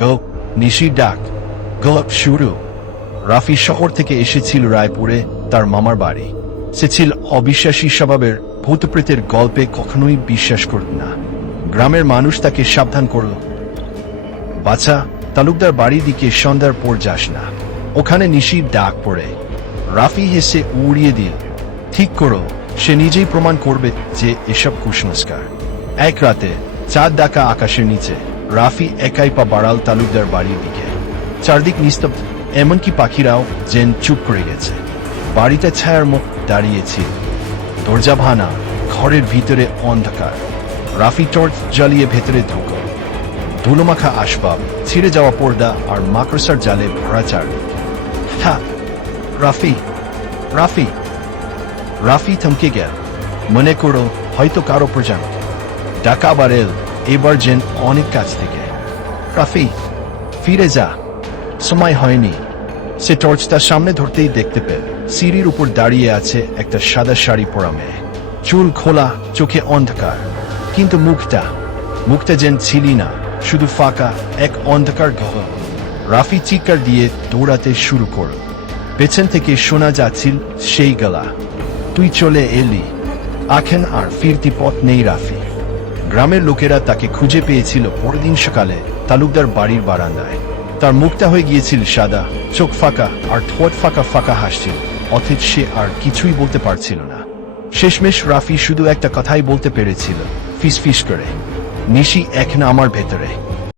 গো, নিশির ডাক। গল্প শুরু। রাফি শহর থেকে এসেছিল রায়পুরে তার মামার বাড়ি। সে ছিল অবিশ্বাসী স্বভাবের, ভূতপ্রেতের গল্পে কখনোই বিশ্বাস করত না। গ্রামের মানুষ তাকে সাবধান করল, বাচ্চা, তালুকদার বাড়ির দিকে সন্ধ্যার পর যাস না, ওখানে নিশির ডাক পড়ে। রাফি হেসে উড়িয়ে দিল, ঠিক করো, সে নিজেই প্রমাণ করবে যে এসব কুসংস্কার। এক রাতে চাঁদ ডাকা আকাশের নিচে রাফি একাই পা বাড়াল তালুকদার বাড়ির দিকে। চারদিক নিস্তব্ধ, এমনকি পাখিরাও যেন চুপ করে গেছে। বাড়িটা ছায়ার মুখ দাঁড়িয়েছিল, দরজা ভাঙা, ঘরের ভিতরে অন্ধকার। রাফি টর্চ জ্বালিয়ে ভেতরে ঢুকল। ধুলোমাখা আসবাব, ছিঁড়ে যাওয়া পর্দা আর মাকড়সার জালে ভরা চারদিক। হ্যাঁ, রাফি রাফি রাফি থমকে গেল, মনে করো হয়তো কারো প্রজানক। ডাকা বাড়েল, এবার যেন অনেক কাছ থেকে। রাফি, ফিরে যা, সময় হয়নি। সে টর্চটা সামনে ধরতেই দেখতে পেল সিঁড়ির উপর দাঁড়িয়ে আছে একটা সাদা শাড়ি পরা মেয়ে। চুল খোলা, চোখে অন্ধকার, কিন্তু মুখটা যেন ছিলি না, শুধু ফাঁকা এক অন্ধকার ঘর। রাফি চিৎকার দিয়ে দৌড়াতে শুরু করল। পেছন থেকে শোনা যাচ্ছিল সেই গলা, তুই চলে এলি, এখন আর ফিরতি পথ নেই রাফি। গ্রামের লোকেরা তাকে খুঁজে পেয়েছিল পরদিন সকালে তালুকদার বাড়ির বারান্দায়। তার মুখটা হয়ে গিয়েছিল সাদা, চোখ ফাঁকা আর ঠোঁট ফাঁকা ফাঁকা হাসছিল, অথচ সে আর কিছুই বলতে পারছিল না। শেষমেশ রাফি শুধু একটা কথাই বলতে পেরেছিল, ফিস ফিস করে, নিশি এখন আমার ভেতরে।